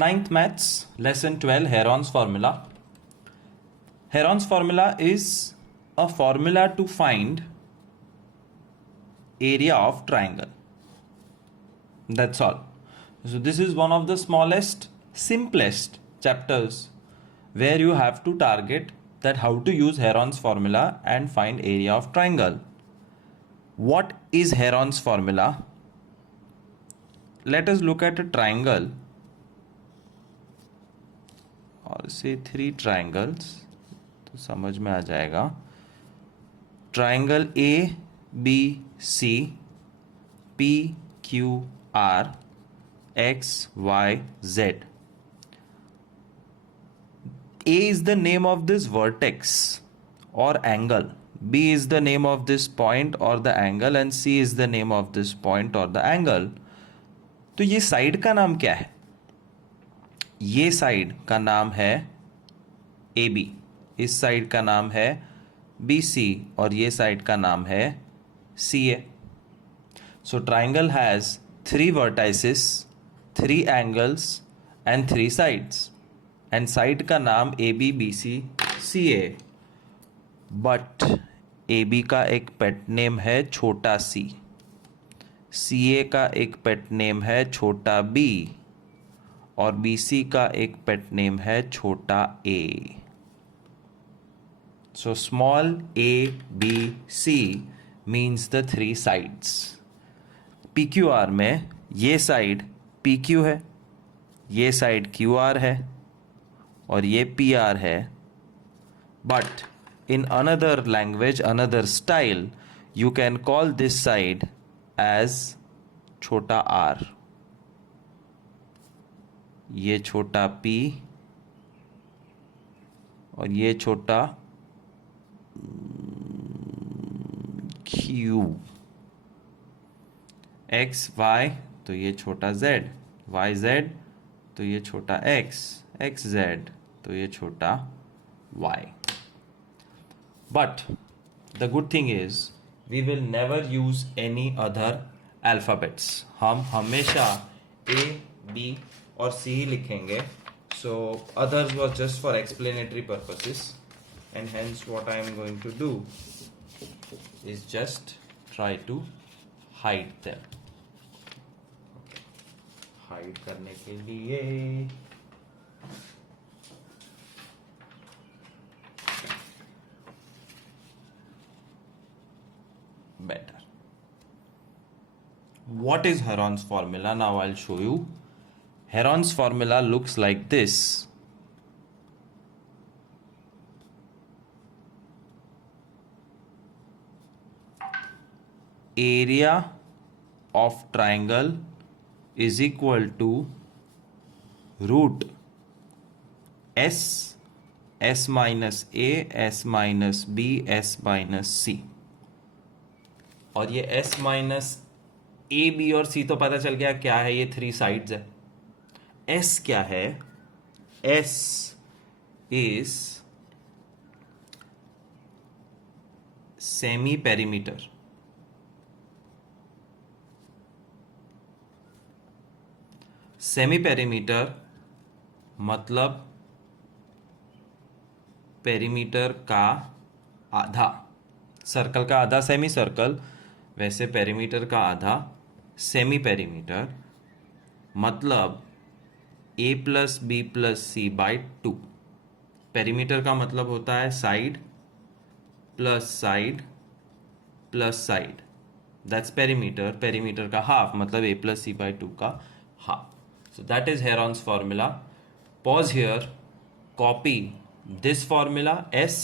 Ninth Maths, Lesson 12, Heron's Formula. Heron's formula is a formula to find area of triangle. That's all. So this is one of the smallest, simplest chapters where you have to target that how to use Heron's formula and find area of triangle. What is Heron's formula? Let us look at a triangle, और से 3 triangles, तो समझ में आ जाएगा. Triangle A B C P Q R X Y Z. A is the name of this vertex or angle, B is the name of this point or the angle, and C is the name of this point or the angle. तो ये side का नाम क्या है? ये side का नाम है AB, इस साइड का नाम है BC और ये साइड का नाम है CA. So triangle has 3 vertices, 3 angles and 3 sides. And side का नाम A B B C C A. But A B का एक पेट नेम है छोटा सी, सी ए का एक पेट नेम है छोटा बी और बी सी का एक पेट नेम है छोटा a. So small a B c means the 3 sides. P Q r में ये साइड पी क्यू है, ये साइड क्यू आर है और ये पी आर है. But in another language, another style, you can call this side as छोटा R. ये छोटा पी और ये छोटा क्यू. एक्स वाई तो ये छोटा जेड, वाई जेड तो ये छोटा एक्स, एक्स जेड तो ये छोटा y. But the good thing is we will never use any other alphabets. हम हमेशा A, B और C ही लिखेंगे. So others was just for explanatory purposes, and hence what I am going to do is just try to hide them. Hide करने के लिए better. What is Heron's formula? Now I'll show you. Heron's formula looks like this. Area of triangle is equal to root S, S minus A, S minus B, S minus C. और ये S minus A B और C तो पता चल गया क्या है. ये 3 साइड्स है. S क्या है? S is semi perimeter. Semi perimeter मतलब पेरीमीटर का आधा. सर्कल का आधा सेमी सर्कल, वैसे पेरीमीटर का आधा सेमी पेरीमीटर. मतलब a plus B plus C by 2. Perimeter का मतलब होता है side plus side plus side. That's perimeter. Perimeter का हाफ मतलब a प्लस सी बाई 2 का half. So that is Heron's formula. Pause here, copy this formula S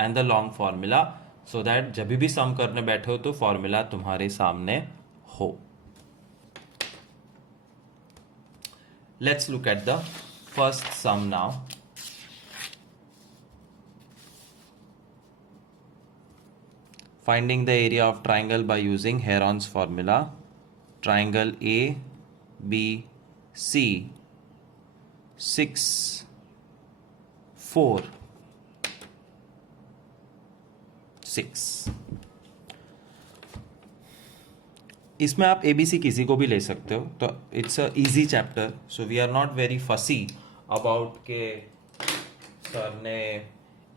and the long formula, so that जब भी सम करने बैठे हो तो formula तुम्हारे सामने हो. Let's look at the first sum now. Finding the area of triangle by using Heron's formula. Triangle A B C 6 4 6. इसमें आप ABC किसी को भी ले सकते हो, तो it's a easy chapter, so we are not very fussy about के सर ने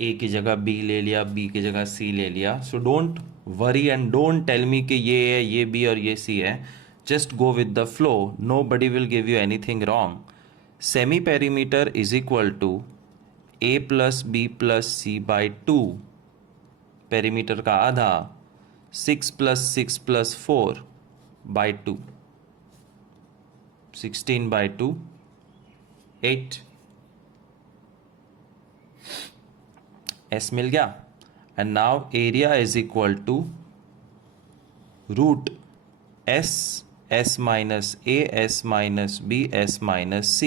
A की जगह B ले लिया, B की जगह C ले लिया. So don't worry and don't tell me कि ये है, ये B और ये C है. Just go with the flow, nobody will give you anything wrong. Semi perimeter is equal to A plus B plus C by 2, perimeter का आधा 6 plus 6 plus 4 by 2, 16 by 2 8. S मिल गया. And now area is equal to root S minus A, S minus B, S minus C.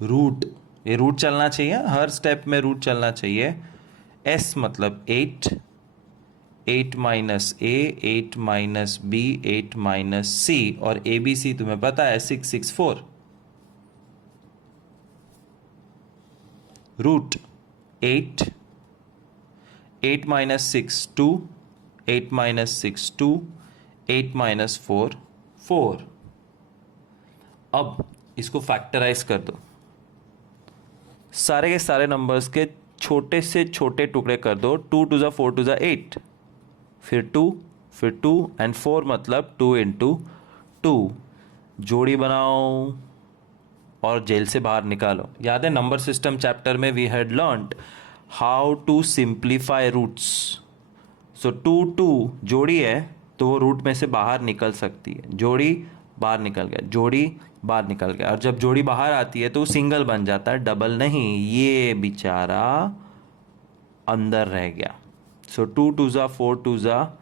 Root, ये root चलना चाहिए, हर step में root चलना चाहिए. S मतलब 8, 8 minus A, 8 minus B, 8 minus C, और ABC तुम्हें पता है 6 6 4. Root 8, 8 minus 6 2, 8 minus 6 2, 8 minus 4 4. अब इसको फैक्टराइज कर दो, सारे के सारे नंबर्स के छोटे से छोटे टुकड़े कर दो. 2 टू ज़ा 4 टू ज़ा 8, फिर 2, फिर 2 एंड 4 मतलब 2 इंटू 2. जोड़ी बनाओ और जेल से बाहर निकालो. याद है नंबर सिस्टम चैप्टर में we had learned how to simplify roots. So 2 2 जोड़ी है तो वो रूट में से बाहर निकल सकती है. जोड़ी बाहर निकल गया, जोड़ी बाहर निकल गया, और जब जोड़ी बाहर आती है तो सिंगल बन जाता है, डबल नहीं. ये बेचारा अंदर रह गया. सो 2 टू ज़ा 4 टू ज़ा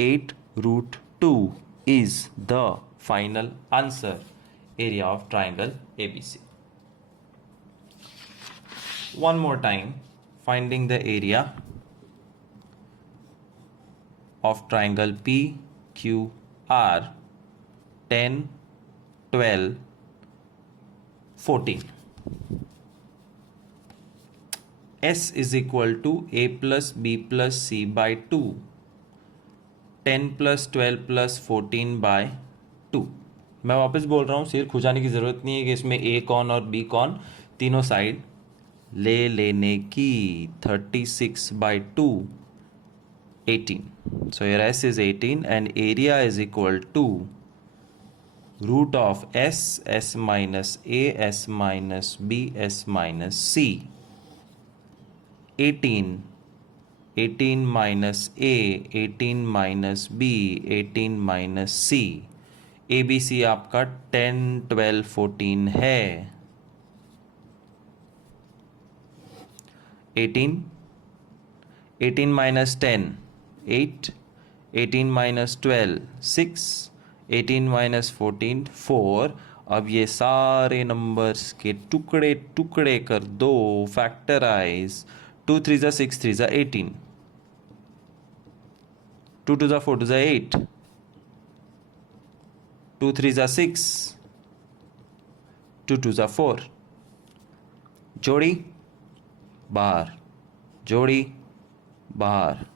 8 root 2 is the final answer. Area of triangle ABC. One more time, finding the area of triangle PQR 10, 12, 14. S is equal to A plus B plus C by 2, 10 plus 12 plus 14 by 2. मैं वापस बोल रहा हूँ, सिर खुजाने की ज़रूरत नहीं है कि इसमें A कौन और B कौन, तीनों साइड ले लेने की. 36 by 2 18. So your S is 18 and area is equal to root of S minus A, S minus B, S minus C. 18 minus A, 18 minus B, 18 minus C. ABC आपका 10, 12, 14 है. 18 minus 10 8, 18 minus 12 6, 18 minus 14 4. अब ये सारे numbers के टुकड़े टुकड़े कर दो, फैक्टराइज. 2 3 ज़ा 6, 3 ज़ा 18, 2 2 ज़ा 4 2 ज़ा 8, 2 3 ज़ा 6, 2 2 ज़ा 4. जोड़ी बाहर, जोड़ी बाहर,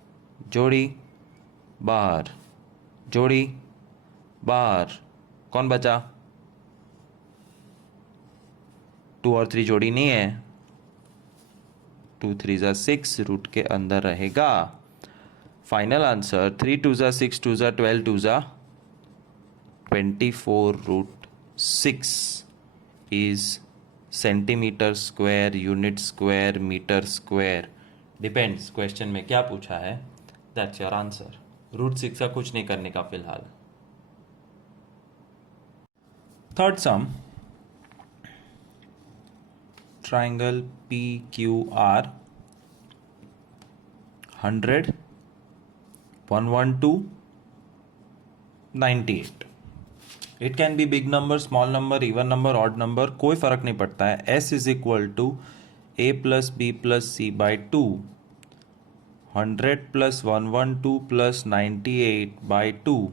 जोड़ी बाहर, जोड़ी बाहर. कौन बचा? 2 और 3 जोड़ी नहीं है. 2 3 ज़ा 6 रूट के अंदर रहेगा. फाइनल आंसर 3 2 ज़ा 6 2 ज़ा 12 2 ज़ा 24 रूट 6 is centimetre square, unit square, metre square. Depends question में क्या पूछा है. That's your answer. रूट 6 का कुछ नहीं करने का फिलहाल. Third sum, triangle PQR 100, 112, 98. It can be big number, small number, even number, odd number, कोई फर्क नहीं पड़ता है. S is equal to A plus B plus C by 2, 100 plus 112 plus 98 by 2,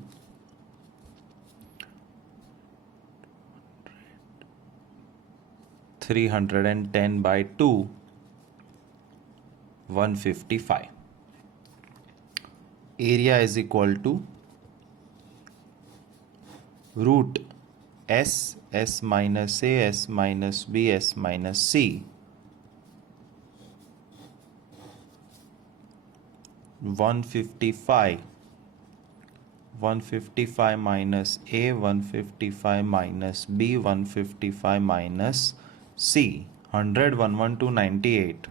310 by 2, 155. Area is equal to root S, S minus A, S minus B, S minus C, 155, 155 minus A, 155 minus B, 155 minus C, 100, 112, 98.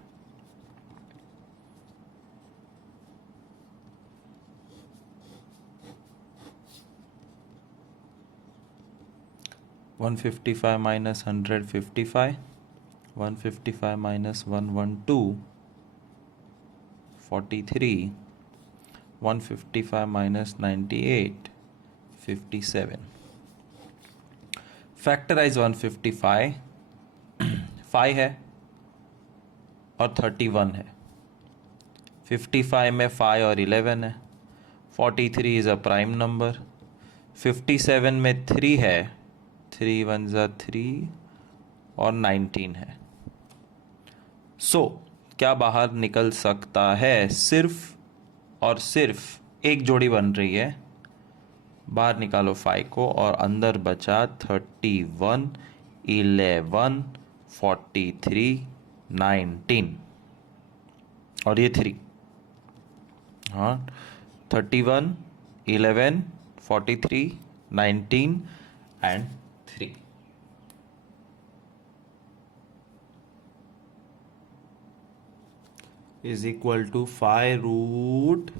155 minus 155, 155 minus 112, 43, 155 minus 98, 57. Factorise 155, 5 है और 31 है, 55 में 5 और 11 है, 43 is a prime number, 57 में 3 है, 3 1 ज़ा 3 और 19 है. सो क्या बाहर निकल सकता है? सिर्फ और सिर्फ एक जोड़ी बन रही है. बाहर निकालो 5 को और अंदर बचा 31, 11, 43, 19 और ये 3. हाँ, 31, 11, 43, 19 and 3. is equal to 5 root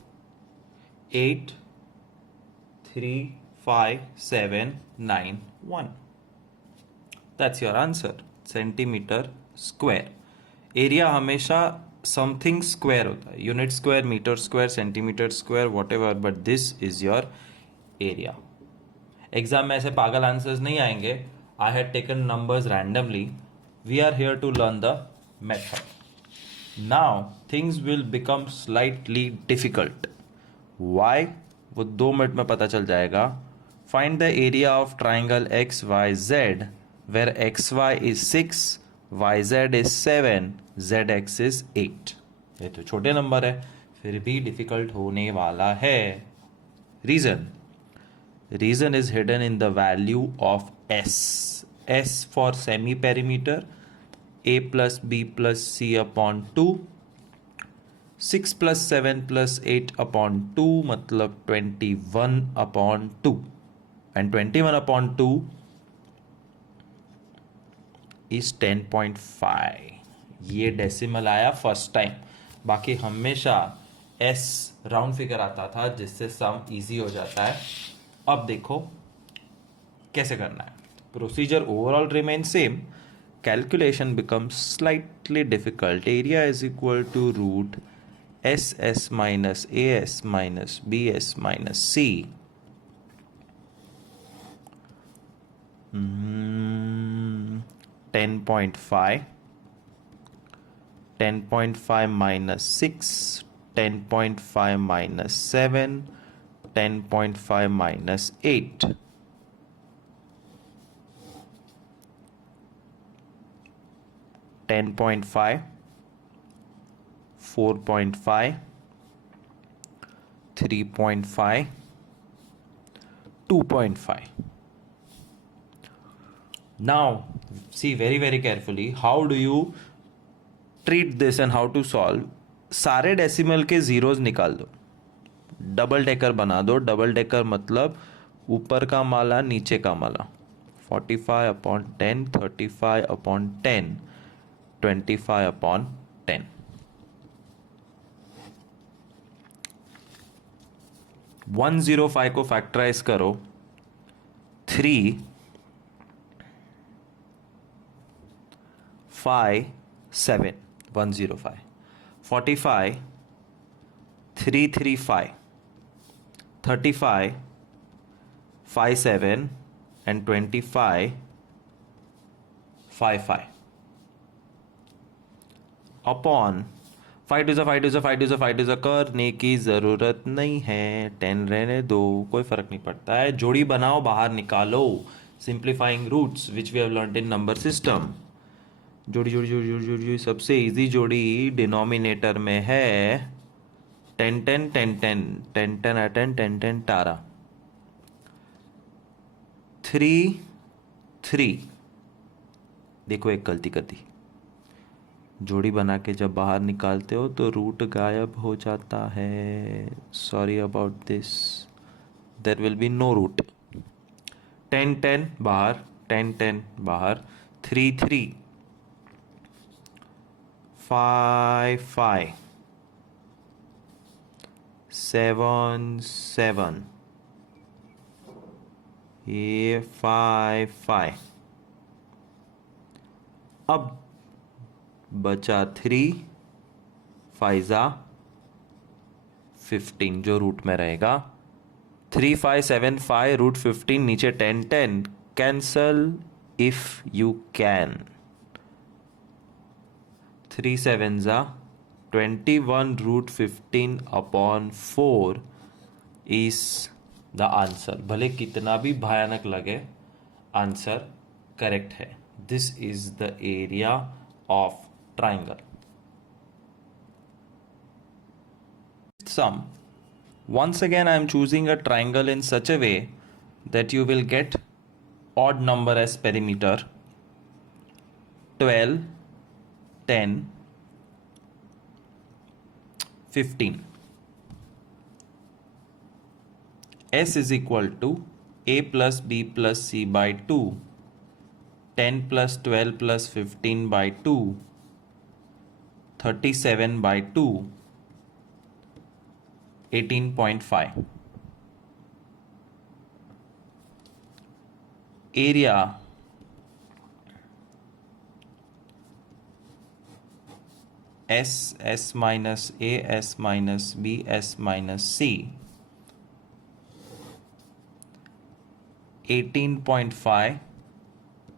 8, 3, 5, 7, 9, 1. That's your answer. Centimetre square. एरिया हमेशा समथिंग स्क्वायर होता है, unit square, metre square, centimetre square, whatever, but this is your area. Exam में ऐसे पागल आंसर्स नहीं आएंगे. I had taken numbers randomly. We are here to learn the method. Now things will become slightly difficult. Why? वो 2 minute में पता चल जाएगा. Find the area of triangle XYZ where XY is 6, YZ is 7, ZX is 8. ये तो छोटे number है, फिर भी डिफिकल्ट होने वाला है. Reason is hidden in the value of S. S for semi perimeter, A plus B plus C upon 2, 6 plus 7 plus 8 upon 2 मतलब 21 upon 2, and 21 upon 2 is 10.5. ये डेसिमल आया फर्स्ट टाइम. बाकी हमेशा S राउंड फिगर आता था जिससे सम easy हो जाता है. अब देखो कैसे करना है. Procedure overall remain same. Calculation becomes slightly difficult. Area is equal to root SS minus AS minus BS minus C. 10.5. 10.5 minus 6. 10.5 minus 7. 10.5 minus 8. 10.5, 4.5, 3.5, 2.5. Now, see very carefully how do you treat this and how to solve. सारे decimal के zeros निकाल दो, double decker बना दो. Double decker मतलब ऊपर का माला नीचे का माला. 45 upon 10, 35 upon 10, 25 upon 10. 105 को फैक्टराइज करो. 3, 5, 7, 105. 45, 335, 35, 57 and 25, 55. अपॉन 5 टू ज़ा करने की ज़रूरत नहीं है. 10 रहने दो, कोई फ़र्क नहीं पड़ता है. जोड़ी बनाओ, बाहर निकालो. Simplifying roots which we have learned in number system. जोड़ी सबसे इजी जोड़ी डिनोमिनेटर में है 10 10 10 10 10 10 10 10 10 12. 3 3। देखो एक गलती कर दी, जोड़ी बना के जब बाहर निकालते हो तो रूट गायब हो जाता है। Sorry about this, there will be no root. 10 10 बाहर, 10 10 बाहर, 3 3, 5 5, 7 7, ये 5 5। अब बचा 3 5 15 जो रूट में रहेगा। 3 5 7 5 रूट 15, नीचे 10 10, cancel if you can. 3 7 21 root 15 upon 4 is the answer. भले कितना भी भयानक लगे, आंसर करेक्ट है। This is the area of triangle. Sum. Once again I am choosing a triangle in such a way that you will get odd number as perimeter. 12 10 15. S is equal to a plus b plus c by 2, 10 plus 12 plus 15 by 2, 37 by 2, 18.5. Area S S minus A S minus B S minus C, 18.5,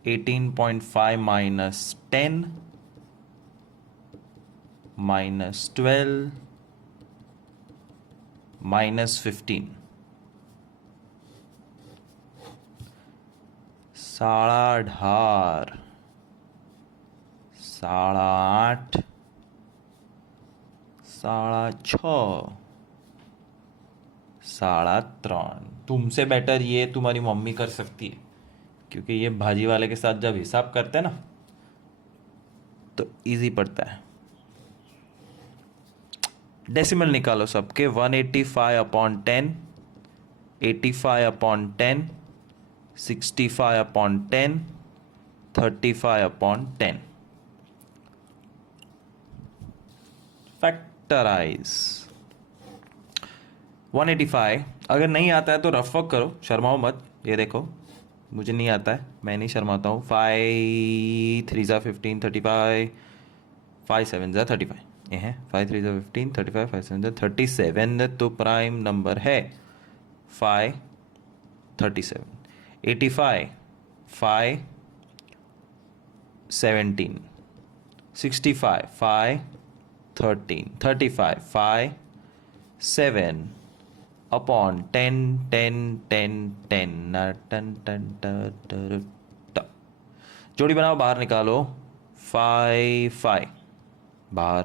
18.5 minus 10 minus 12 minus 15, 8.5, 8.5, 6.5, 3.5। तुमसे better ये तुम्हारी mummy कर सकती है, क्योंकि ये भाजी वाले के साथ जब हिसाब करते हैं ना तो इजी पड़ता है। डेसिमल निकालो सबके। 185 upon 10, 85 upon 10, 65 upon 10, 35 upon 10। Factorise 185। अगर नहीं आता है तो रफ वर्क करो, शर्माओ मत। ये देखो मुझे नहीं आता है, मैं नहीं शर्माता हूँ। 5 3 15, 35, 5 7 35, ये है 5 3 15, 35, 5 7 37, तो प्राइम नंबर है 5 37। 85 5 17, 65 5 13, 35 5 7 अपॉन 10 10 10 10 टन टन ट। जोड़ी बनाओ, बाहर निकालो। 5 5 बाहर,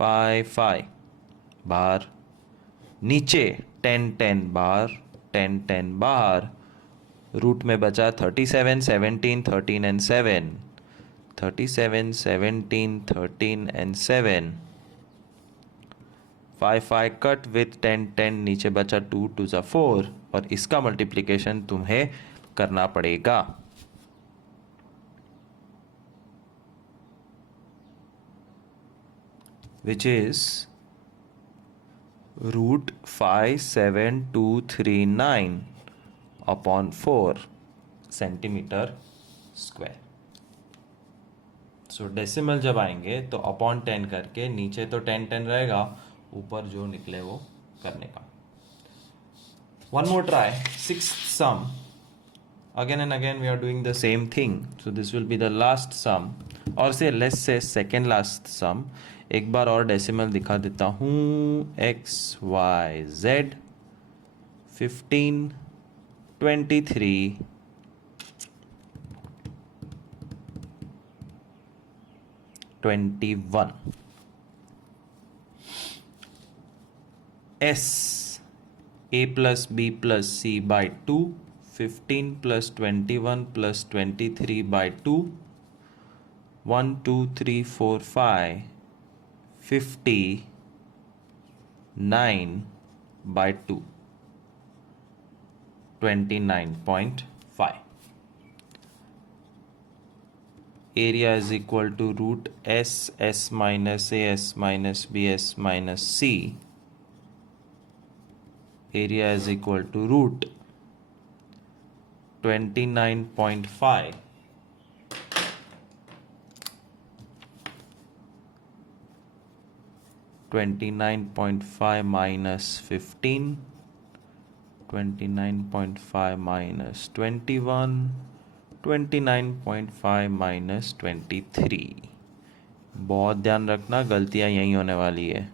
5 5 बाहर, नीचे 10 10 बाहर, 10 10 बाहर। रूट में बचा 37 17 13 एंड 7, 37 17 13 एंड 7। 5 5 कट विथ 10 10, नीचे बचा 2 2 4, और इसका मल्टीप्लिकेशन तुम्हें करना पड़ेगा। Which is root 5 7 2 3 9 upon 4 centimetre square. So decimal जब आएंगे तो अपॉन 10 करके, नीचे तो 10 10 रहेगा, ऊपर जो निकले वो करने का। One more try. Sixth sum. Again and again we are doing the same thing. So this will be the last sum. और से let's say second last sum. एक बार और डेसिमल दिखा देता हूँ। x y z 15 23 21। S a plus b plus c by 2 15 plus 21 plus 23 by 2. 1 2 3 4 5 59 by 2. 29.5. Area is equal to root s minus a, s minus b, s minus c. Area is equal to root 29.5 29.5 minus 15, 29.5 minus 21, 29.5 minus 23. बहुत ध्यान रखना, गलतियाँ यहीं होने वाली है.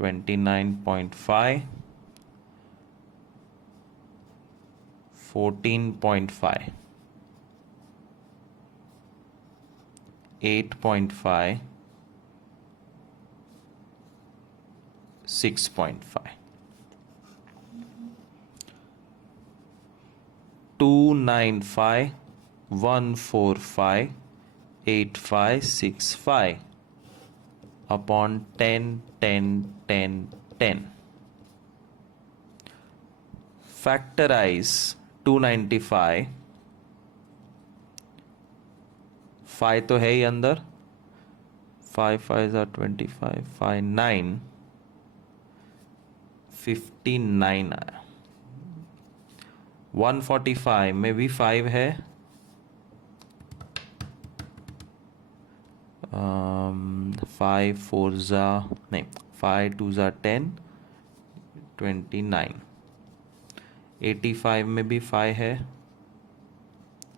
29.5, 14.5, 8.5, 6.5. 295 145 8565 upon 10 10 10 10. Factorize 295. 5 तो है ही अंदर, 5 5 are 25, 5 9 59 आया. 145 में भी 5 है, 5 4 ज़ा नहीं, 5 2 ज़ा 10, 29. 85 में भी 5 है,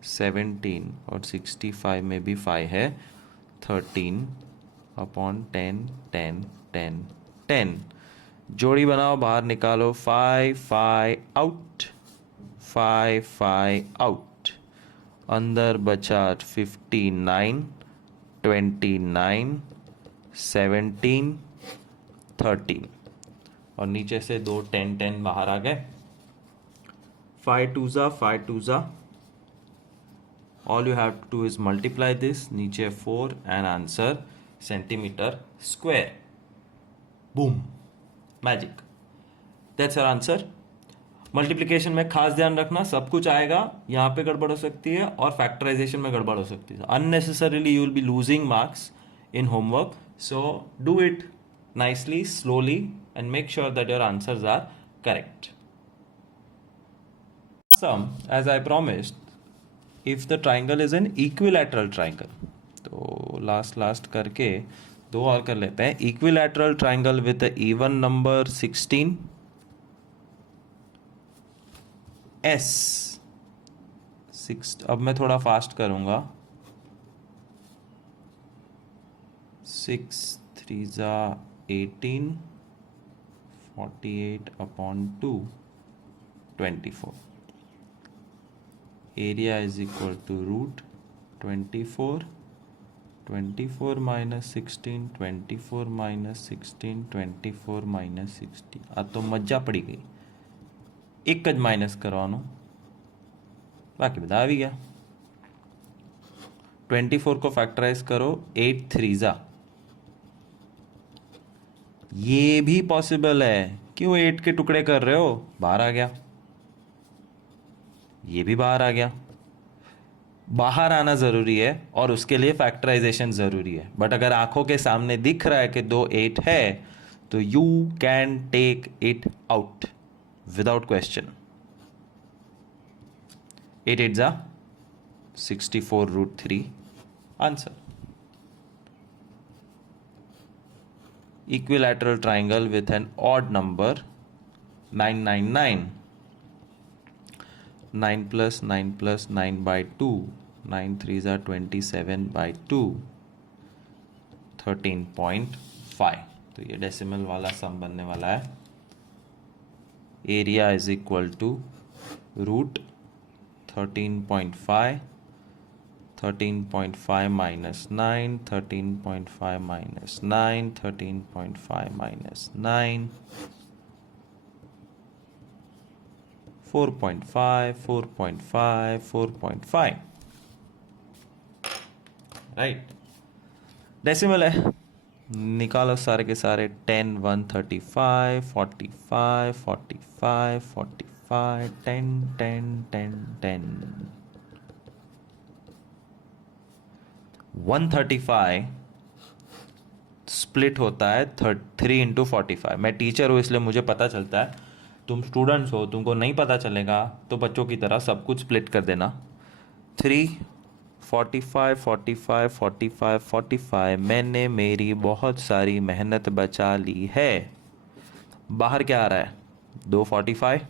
17, और 65 में भी 5 है, 13 अपॉन 10 10 10 10. जोड़ी बनाओ, बाहर निकालो. 5 5 आउट, 5 5 आउट. अंदर बचा 59, 29, 17, 13, और नीचे से दो 10 10 बाहर आ गए. 5 2 ज़ा 5 2 ज़ा. All you have to do is multiply this. नीचे 4 and answer centimeter square. Boom. Magic. That's your answer. Multiplication में खास ध्यान रखना, सब कुछ आएगा, यहाँ पे गड़बड़ हो सकती है और फैक्टराइजेशन में गड़बड़ हो सकती है. Unnecessarily you will be losing marks in homework. So do it nicely, slowly, and make sure that your answers are correct. Sum, as I promised, if the triangle is an equilateral triangle, तो last करके दो और कर लेते हैं. Equilateral triangle with even number 16, S 6. अब मैं थोड़ा फास्ट करूंगा. 6 3 ज़ा 18, 48 upon 2, 24. Area is equal to root 24, 24 minus 16, 24 minus 16, 24 minus 16. अब तो मज्जा पड़ी गई. एक कज माइनस करवानो, बाकी बता भी गया. 24 को फैक्टराइज करो, 8 3 ज़ा. ये भी पॉसिबल है. क्यों 8 के टुकड़े कर रहे हो? बाहर आ गया. ये भी बाहर आ गया. बाहर आना ज़रूरी है और उसके लिए फैक्टराइजेशन ज़रूरी है. बट अगर आंखों के सामने दिख रहा है कि 2 8 है, तो you can take it out without question. 8 8 ज़ा 64 root 3. Answer. Equilateral triangle with an odd number 999. 9 plus 9 plus 9 by 2. 9 3s are 27 by 2. 13.5. तो ये डेसिमल वाला सम बनने वाला है. Area is equal to root 13.5. 13.5 minus 9, 13.5 minus 9, 13.5 minus 9, 4.5, 4.5, 4.5, right. Decimal है, निकालो सारे के सारे। 10, 135, 45, 45, 45, 10, 10, 10, 10। 135 स्प्लिट होता है 3 इंटू 45। मैं टीचर हूँ इसलिए मुझे पता चलता है, तुम स्टूडेंट्स हो, तुमको नहीं पता चलेगा, तो बच्चों की तरह सब कुछ स्प्लिट कर देना। 3, 45, 45, 45, 45। मैंने मेरी बहुत सारी मेहनत बचा ली है। बाहर क्या आ रहा है? 245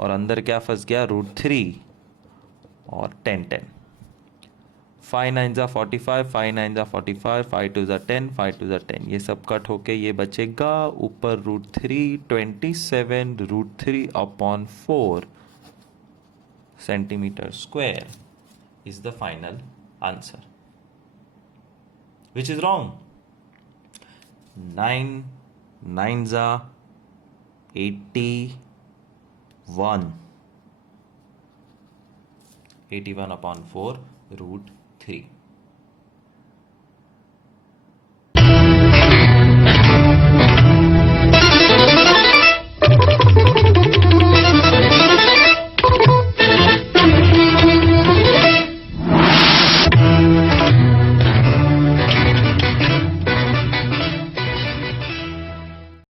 और अंदर क्या फंस गया? √3 और 10, 10। 5 9 जा 45, 5 9 जा 45, 5 2 जा 10, 5 2 जा 10। ये सब कट होके ये बचेगा ऊपर √3, 27 √3 upon 4 centimetre square is the final answer, which is wrong. 9 9s are 81, 81 upon 4 √3.